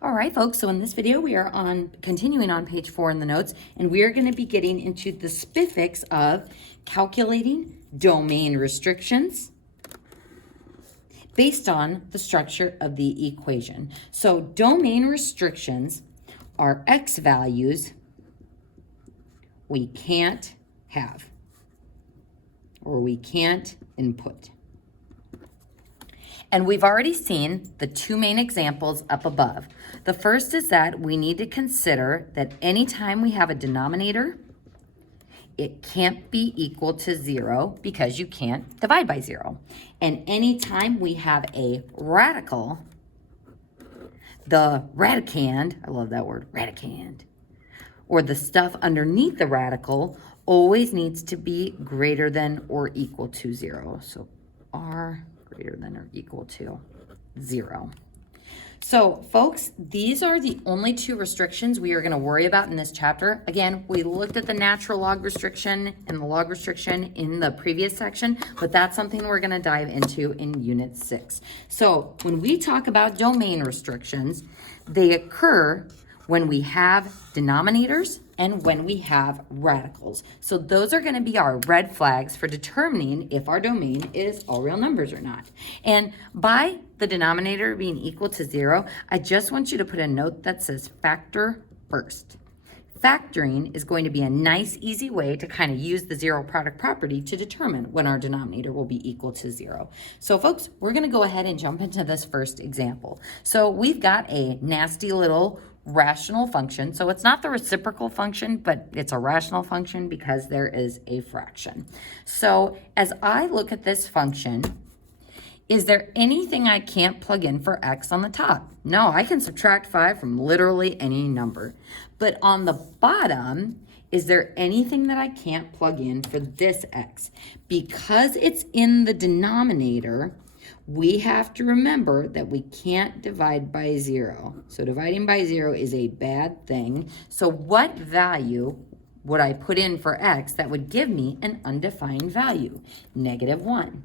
All right, folks, so in this video, we are continuing on page 4 in the notes, and we are going to be getting into the specifics of calculating domain restrictions based on the structure of the equation. So domain restrictions are X values we can't have or we can't input. And we've already seen the two main examples up above. The first is that we need to consider that anytime we have a denominator, it can't be equal to 0 because you can't divide by 0. And anytime we have a radical, the radicand, I love that word, radicand, or the stuff underneath the radical always needs to be greater than or equal to 0. So R greater than or equal to 0. So folks, these are the only two restrictions we are going to worry about in this chapter. Again, we looked at the natural log restriction and the log restriction in the previous section, but that's something we're going to dive into in Unit 6. So when we talk about domain restrictions, they occur when we have denominators and when we have radicals. So those are going to be our red flags for determining if our domain is all real numbers or not. And by the denominator being equal to 0, I just want you to put a note that says factor first. Factoring is going to be a nice, easy way to kind of use the zero product property to determine when our denominator will be equal to 0. So folks, we're going to go ahead and jump into this first example. So we've got a nasty little rational function. So it's not the reciprocal function, but it's a rational function because there is a fraction. So as I look at this function, is there anything I can't plug in for x on the top? No, I can subtract 5 from literally any number. But on the bottom, is there anything that I can't plug in for this x? Because it's in the denominator, we have to remember that we can't divide by 0. So dividing by 0 is a bad thing. So what value would I put in for x that would give me an undefined value? -1.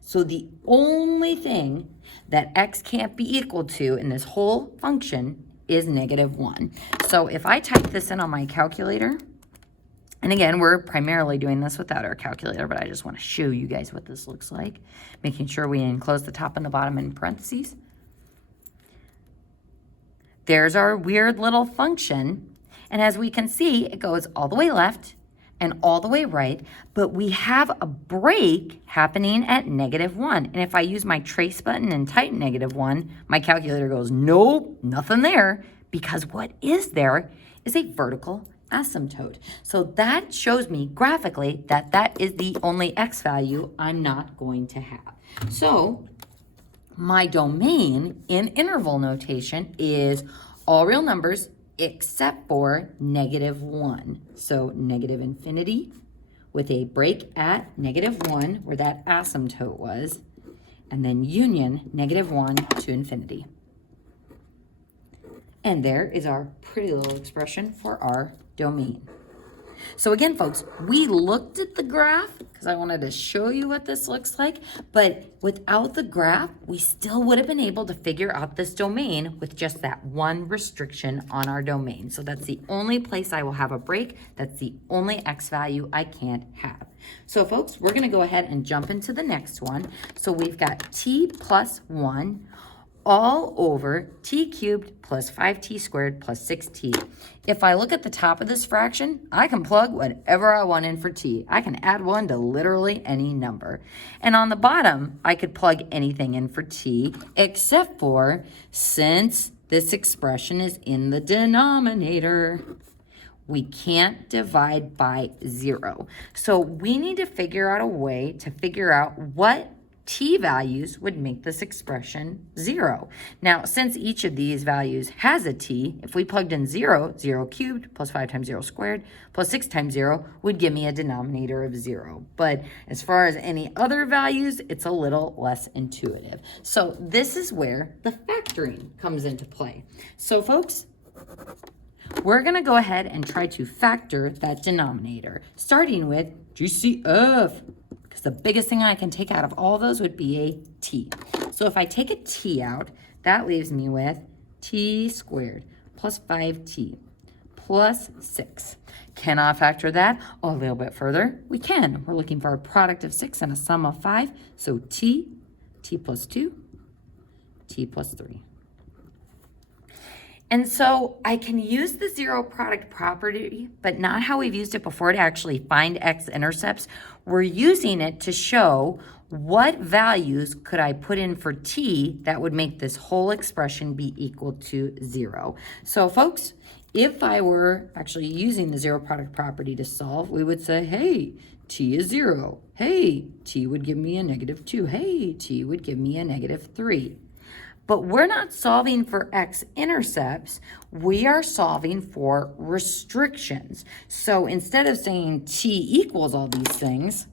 So the only thing that x can't be equal to in this whole function is -1. So if I type this in on my calculator, and again, we're primarily doing this without our calculator, but I just want to show you guys what this looks like, making sure we enclose the top and the bottom in parentheses. There's our weird little function, and as we can see, it goes all the way left and all the way right, but we have a break happening at -1. And if I use my trace button and type -1, my calculator goes, nope, nothing there, because what is there is a vertical asymptote. So that shows me graphically that that is the only x value I'm not going to have. So my domain in interval notation is all real numbers except for -1. So negative infinity with a break at -1 where that asymptote was, and then union -1 to infinity. And there is our pretty little expression for our domain. So again, folks, we looked at the graph because I wanted to show you what this looks like, but without the graph, we still would have been able to figure out this domain with just that one restriction on our domain. So that's the only place I will have a break. That's the only x value I can't have. So folks, we're going to go ahead and jump into the next one. So we've got t plus 1 all over t cubed plus 5t squared plus 6t. If I look at the top of this fraction, I can plug whatever I want in for t. I can add 1 to literally any number. And on the bottom, I could plug anything in for t, except for since this expression is in the denominator, we can't divide by 0. So we need to figure out a way to figure out what t values would make this expression 0. Now, since each of these values has a t, if we plugged in 0, 0 cubed plus 5 times 0 squared plus 6 times 0 would give me a denominator of 0. But as far as any other values, it's a little less intuitive. So this is where the factoring comes into play. So folks, we're going to go ahead and try to factor that denominator, starting with GCF. Because the biggest thing I can take out of all those would be a t. So if I take a t out, that leaves me with t squared plus 5t plus 6. Cannot factor that a little bit further. We can. We're looking for a product of 6 and a sum of 5. So t plus 2, t plus 3. And so I can use the zero product property, but not how we've used it before to actually find x-intercepts. We're using it to show what values could I put in for t that would make this whole expression be equal to 0. So folks, if I were actually using the zero product property to solve, we would say, hey, t is 0. Hey, t would give me a -2. Hey, t would give me a -3. But we're not solving for x-intercepts, we are solving for restrictions. So instead of saying t equals all these things,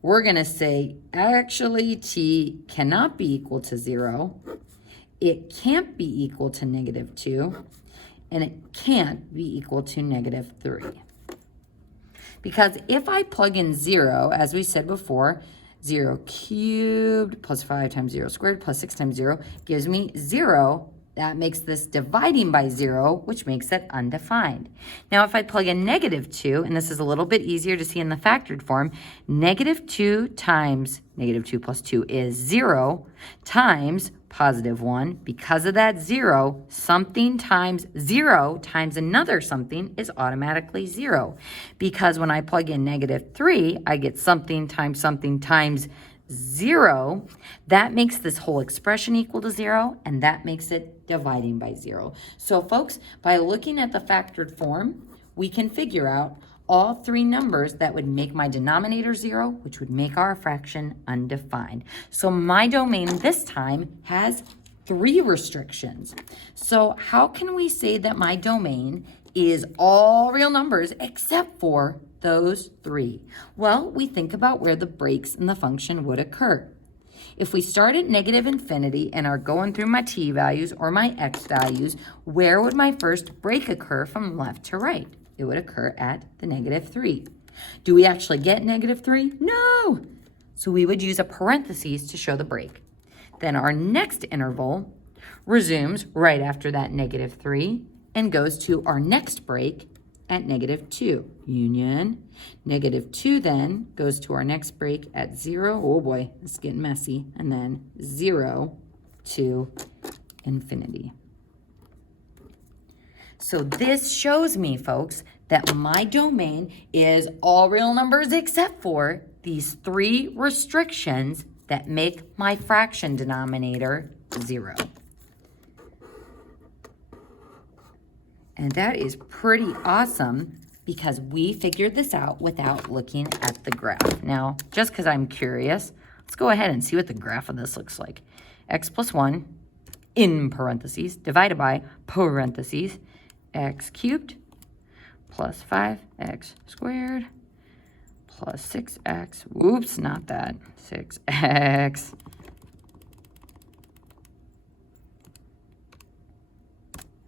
we're gonna say, actually t cannot be equal to 0, it can't be equal to -2, and it can't be equal to -3. Because if I plug in 0, as we said before, 0 cubed plus 5 times 0 squared plus 6 times 0 gives me 0. That makes this dividing by 0, which makes it undefined. Now, if I plug in -2, and this is a little bit easier to see in the factored form, -2 times -2 plus 2 is 0 times +1. Because of that 0, something times 0 times another something is automatically 0. Because when I plug in -3, I get something times 0. That makes this whole expression equal to 0, and that makes it dividing by 0. So folks, by looking at the factored form, we can figure out all three numbers that would make my denominator 0, which would make our fraction undefined. So my domain this time has 3 restrictions. So how can we say that my domain is all real numbers except for those 3? Well, we think about where the breaks in the function would occur. If we start at -infinity and are going through my t values or my x values, where would my first break occur from left to right? It would occur at the -3. Do we actually get -3? No! So we would use a parentheses to show the break. Then our next interval resumes right after that -3 and goes to our next break at -2. Union. -2 then goes to our next break at 0. Oh boy, this is getting messy. And then 0 to infinity. So this shows me, folks, that my domain is all real numbers except for these 3 restrictions that make my fraction denominator 0. And that is pretty awesome because we figured this out without looking at the graph. Now, just because I'm curious, let's go ahead and see what the graph of this looks like. X plus 1 in parentheses divided by parentheses x cubed plus 5x squared plus 6x, whoops, not that, 6x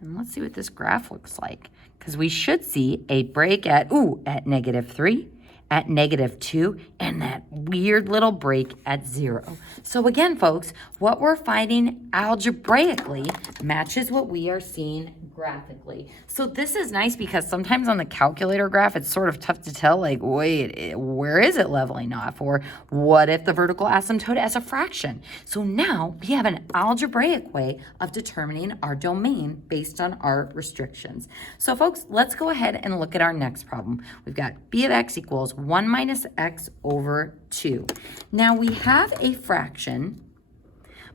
and let's see what this graph looks like, because we should see a break at -3, at -2, and that weird little break at 0. So again, folks, what we're finding algebraically matches what we are seeing graphically. So this is nice because sometimes on the calculator graph, it's sort of tough to tell, like, wait, where is it leveling off? Or what if the vertical asymptote as a fraction? So now we have an algebraic way of determining our domain based on our restrictions. So folks, let's go ahead and look at our next problem. We've got b of x equals 1 minus x over 2. Now we have a fraction,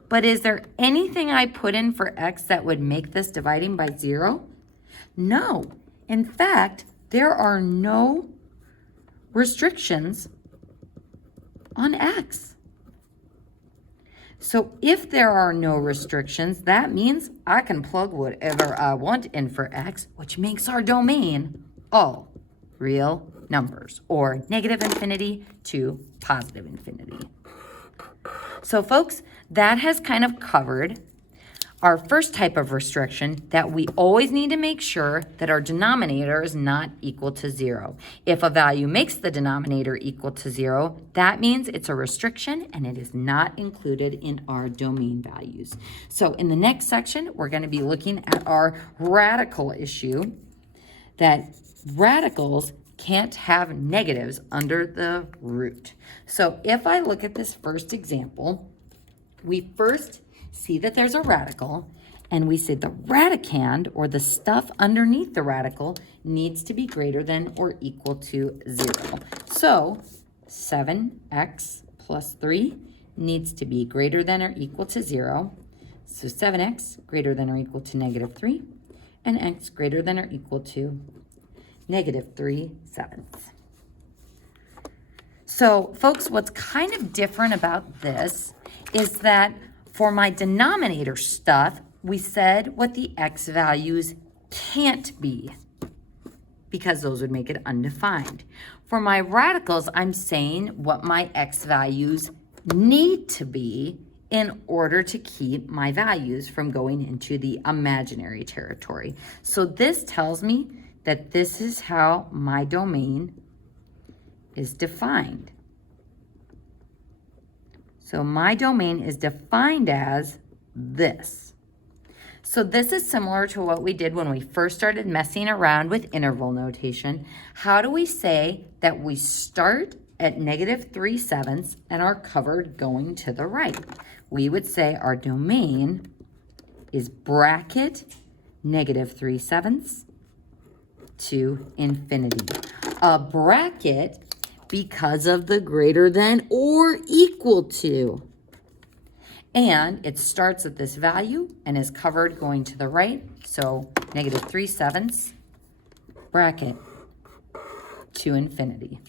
but is there anything I put in for x that would make this dividing by 0? No. In fact, there are no restrictions on x. So if there are no restrictions, that means I can plug whatever I want in for x, which makes our domain all real numbers, or -infinity to +infinity. So folks, that has kind of covered our first type of restriction, that we always need to make sure that our denominator is not equal to 0. If a value makes the denominator equal to 0, that means it's a restriction and it is not included in our domain values. So in the next section, we're going to be looking at our radical issue, that radicals can't have negatives under the root. So if I look at this first example, we first see that there's a radical, and we say the radicand, or the stuff underneath the radical, needs to be greater than or equal to 0. So 7x plus 3 needs to be greater than or equal to 0. So 7x greater than or equal to negative 3, and x greater than or equal to negative 3/7. So folks, what's kind of different about this is that for my denominator stuff, we said what the x values can't be, because those would make it undefined. For my radicals, I'm saying what my x values need to be in order to keep my values from going into the imaginary territory. So this tells me that this is how my domain is defined. So my domain is defined as this. So this is similar to what we did when we first started messing around with interval notation. How do we say that we start at negative 3/7 and are covered going to the right? We would say our domain is bracket negative 3/7 to infinity. A bracket because of the greater than or equal to. And it starts at this value and is covered going to the right. So negative 3/7 bracket to infinity.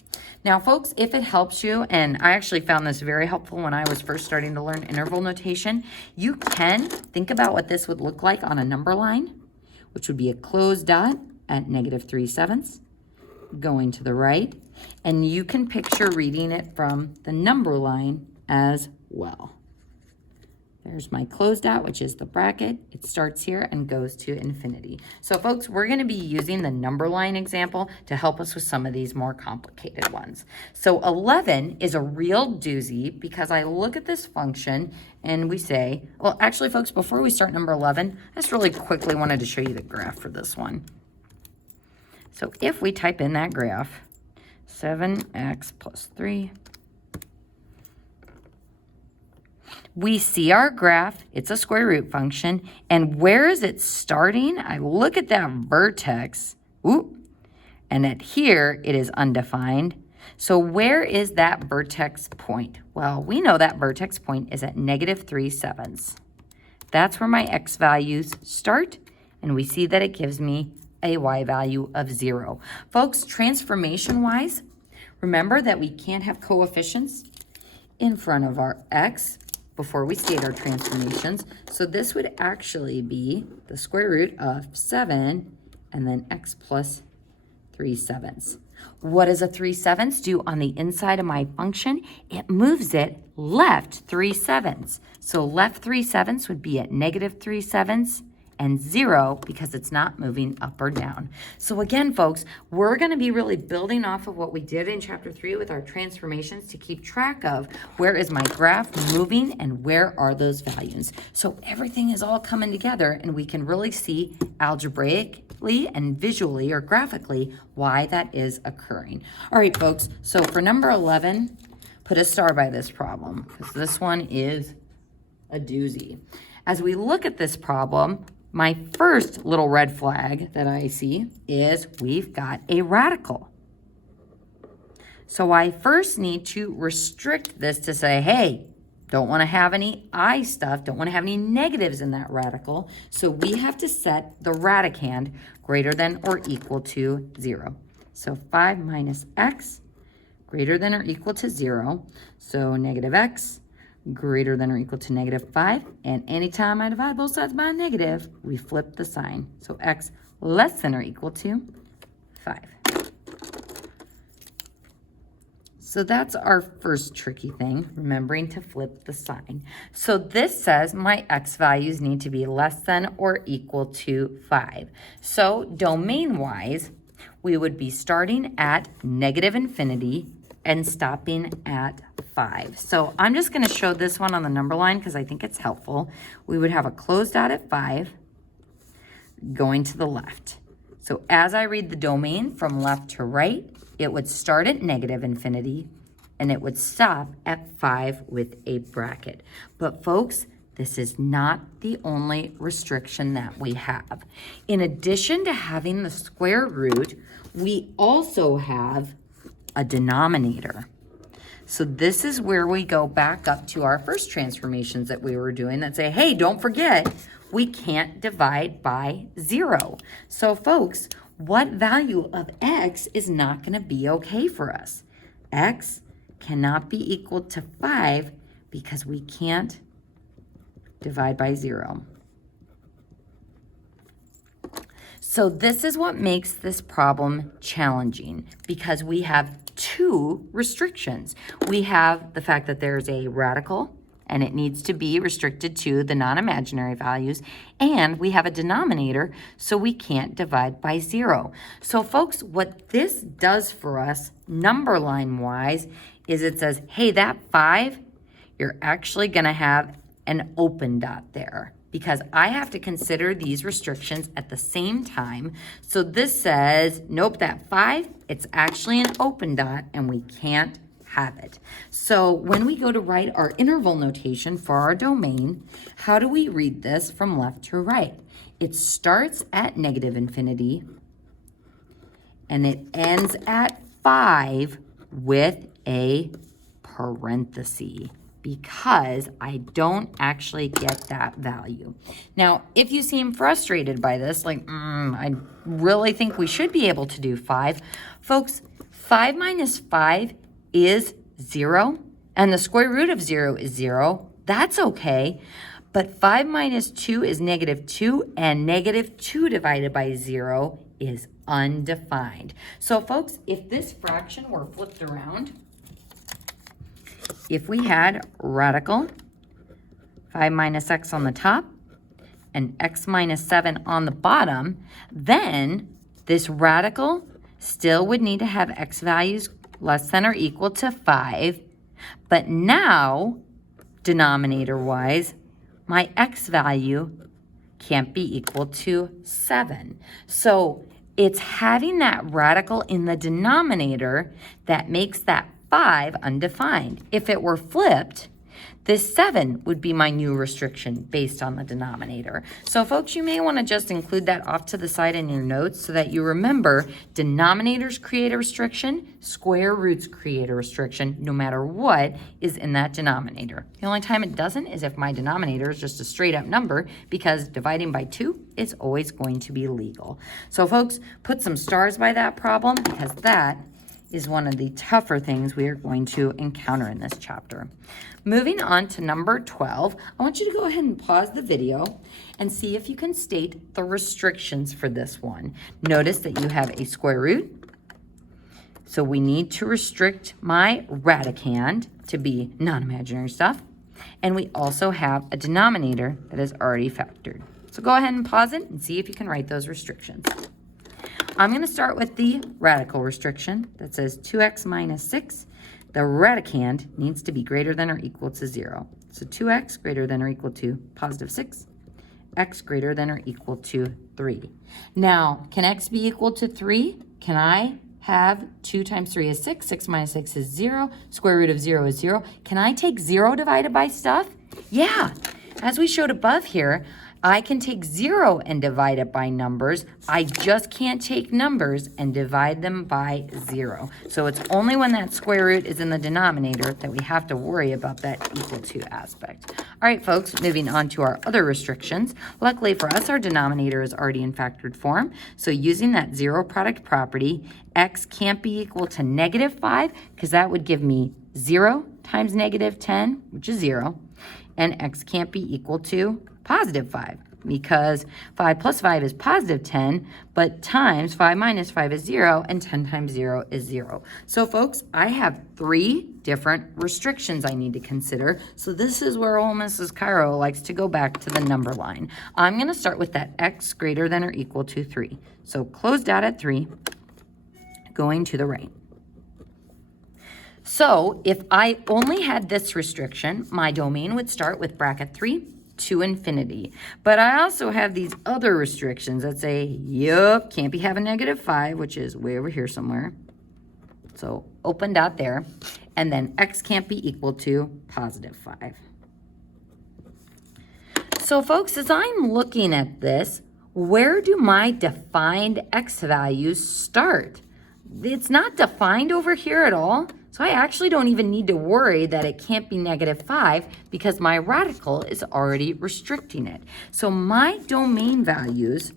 Now, folks, if it helps you, and I actually found this very helpful when I was first starting to learn interval notation, you can think about what this would look like on a number line, which would be a closed dot at negative 3/7 going to the right. And you can picture reading it from the number line as well. There's my closed dot, which is the bracket. It starts here and goes to infinity. So folks, we're going to be using the number line example to help us with some of these more complicated ones. So 11 is a real doozy, because I look at this function and we say, well, actually, folks, before we start number 11, I just really quickly wanted to show you the graph for this one. So if we type in that graph, 7x plus 3, we see our graph. It's a square root function. And where is it starting? I look at that vertex. Ooh, and at here, it is undefined. So where is that vertex point? Well, we know that vertex point is at negative 3/7. That's where my x values start. And we see that it gives me a y value of 0. Folks, transformation-wise, remember that we can't have coefficients in front of our x before we state our transformations. So this would actually be the square root of 7 and then x plus 3/7. What does a 3/7 do on the inside of my function? It moves it left 3/7. So left 3/7 would be at negative 3/7 and 0, because it's not moving up or down. So again, folks, we're going to be really building off of what we did in chapter 3 with our transformations to keep track of where is my graph moving and where are those values. So everything is all coming together and we can really see algebraically and visually or graphically why that is occurring. All right, folks, so for number 11, put a star by this problem, because this one is a doozy. As we look at this problem, my first little red flag that I see is we've got a radical. So I first need to restrict this to say, hey, don't want to have any I stuff, don't want to have any negatives in that radical. So we have to set the radicand greater than or equal to 0. So 5 minus x greater than or equal to 0. So negative x greater than or equal to negative 5. And anytime I divide both sides by a negative, we flip the sign. So x less than or equal to 5. So that's our first tricky thing, remembering to flip the sign. So this says my x values need to be less than or equal to 5. So domain-wise, we would be starting at negative infinity and stopping at 5. So I'm just going to show this one on the number line because I think it's helpful. We would have a closed out at 5 going to the left. So as I read the domain from left to right, it would start at negative infinity and it would stop at 5 with a bracket. But folks, this is not the only restriction that we have. In addition to having the square root, we also have a denominator. So this is where we go back up to our first transformations that we were doing that say, hey, don't forget, we can't divide by 0. So folks, what value of x is not going to be okay for us? X cannot be equal to 5 because we can't divide by 0. So this is what makes this problem challenging because we have two restrictions. We have the fact that there's a radical and it needs to be restricted to the non-imaginary values, and we have a denominator, so we can't divide by 0. So folks, what this does for us, number line wise, is it says, hey, that 5, you're actually gonna have an open dot there because I have to consider these restrictions at the same time. So this says, nope, that 5, it's actually an open dot and we can't have it. So when we go to write our interval notation for our domain, how do we read this from left to right? It starts at negative infinity and it ends at 5 with a parenthesis because I don't actually get that value. Now, if you seem frustrated by this, like, I really think we should be able to do 5. Folks, 5 minus 5 is 0, and the square root of 0 is 0. That's okay, but 5 minus 2 is negative 2, and negative 2 divided by 0 is undefined. So folks, if this fraction were flipped around, if we had radical 5 minus x on the top and x minus 7 on the bottom, then this radical still would need to have x values less than or equal to 5. But now, denominator-wise, my x value can't be equal to 7. So it's having that radical in the denominator that makes that 5 undefined. If it were flipped, this 7 would be my new restriction based on the denominator. So folks, you may want to just include that off to the side in your notes so that you remember denominators create a restriction, square roots create a restriction, no matter what is in that denominator. The only time it doesn't is if my denominator is just a straight up number because dividing by 2 is always going to be legal. So folks, put some stars by that problem because that is one of the tougher things we are going to encounter in this chapter. Moving on to number 12, I want you to go ahead and pause the video and see if you can state the restrictions for this one. Notice that you have a square root, so we need to restrict my radicand to be non-imaginary stuff, and we also have a denominator that is already factored. So go ahead and pause it and see if you can write those restrictions. I'm going to start with the radical restriction that says 2x minus 6. The radicand needs to be greater than or equal to 0. So 2x greater than or equal to positive 6, x greater than or equal to 3. Now, can x be equal to 3? Can I have 2 times 3 is 6, 6 minus 6 is 0, square root of 0 is 0. Can I take 0 divided by stuff? Yeah, as we showed above here, I can take 0 and divide it by numbers. I just can't take numbers and divide them by 0. So it's only when that square root is in the denominator that we have to worry about that equal to aspect. All right, folks, moving on to our other restrictions. Luckily for us, our denominator is already in factored form. So using that zero product property, x can't be equal to negative 5 because that would give me 0 times negative 10, which is 0. And x can't be equal to positive 5, because 5 plus 5 is positive 10, but times 5 minus 5 is 0, and 10 times 0 is 0. So folks, I have 3 different restrictions I need to consider. So this is where old Mrs. Cairo likes to go back to the number line. I'm going to start with that x greater than or equal to 3. So closed out at 3, going to the right. So if I only had this restriction, my domain would start with bracket 3 to infinity. But I also have these other restrictions that say, yup, can't be having negative 5, which is way over here somewhere. So open dot there. And then x can't be equal to positive 5. So folks, as I'm looking at this, where do my defined x values start? It's not defined over here at all. So I actually don't even need to worry that it can't be negative 5 because my radical is already restricting it. So my domain values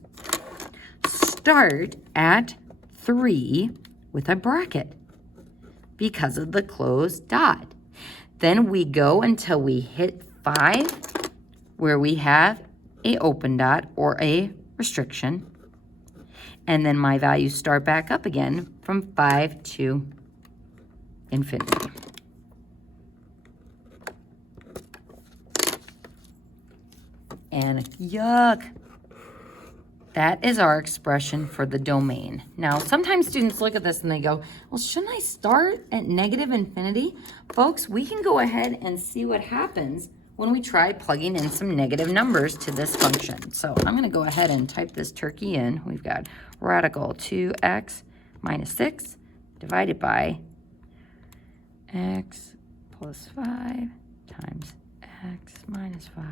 start at 3 with a bracket because of the closed dot. Then we go until we hit 5 where we have a open dot or a restriction. And then my values start back up again from 5 to infinity. And yuck. That is our expression for the domain. Now, sometimes students look at this and they go, well, shouldn't I start at negative infinity? Folks, we can go ahead and see what happens when we try plugging in some negative numbers to this function. So I'm going to go ahead and type this turkey in. We've got radical 2x minus 6 divided by x plus 5 times x minus 5.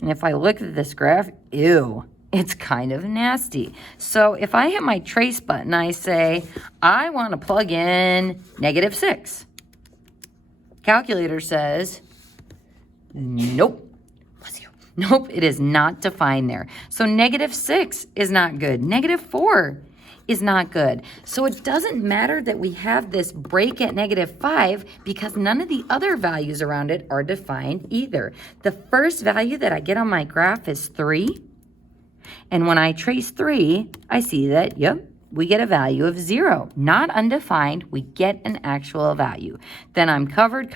And if I look at this graph, ew, it's kind of nasty. So if I hit my trace button, I say, I want to plug in negative 6. Calculator says, nope. Nope, it is not defined there. So negative 6 is not good. Negative 4 is not good. So it doesn't matter that we have this break at negative 5 because none of the other values around it are defined either. The first value that I get on my graph is 3. And when I trace 3, I see that, yep, we get a value of 0. Not undefined, we get an actual value. Then I'm covered.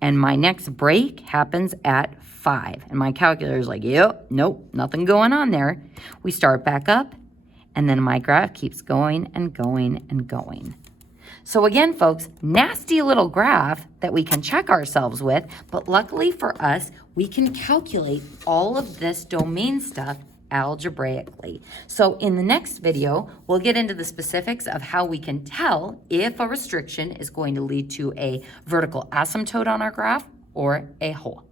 And my next break happens at 5. And my calculator is like, yep, nope, nothing going on there. We start back up. And then my graph keeps going and going and going. So again, folks, nasty little graph that we can check ourselves with, but luckily for us, we can calculate all of this domain stuff algebraically. So in the next video, we'll get into the specifics of how we can tell if a restriction is going to lead to a vertical asymptote on our graph or a hole.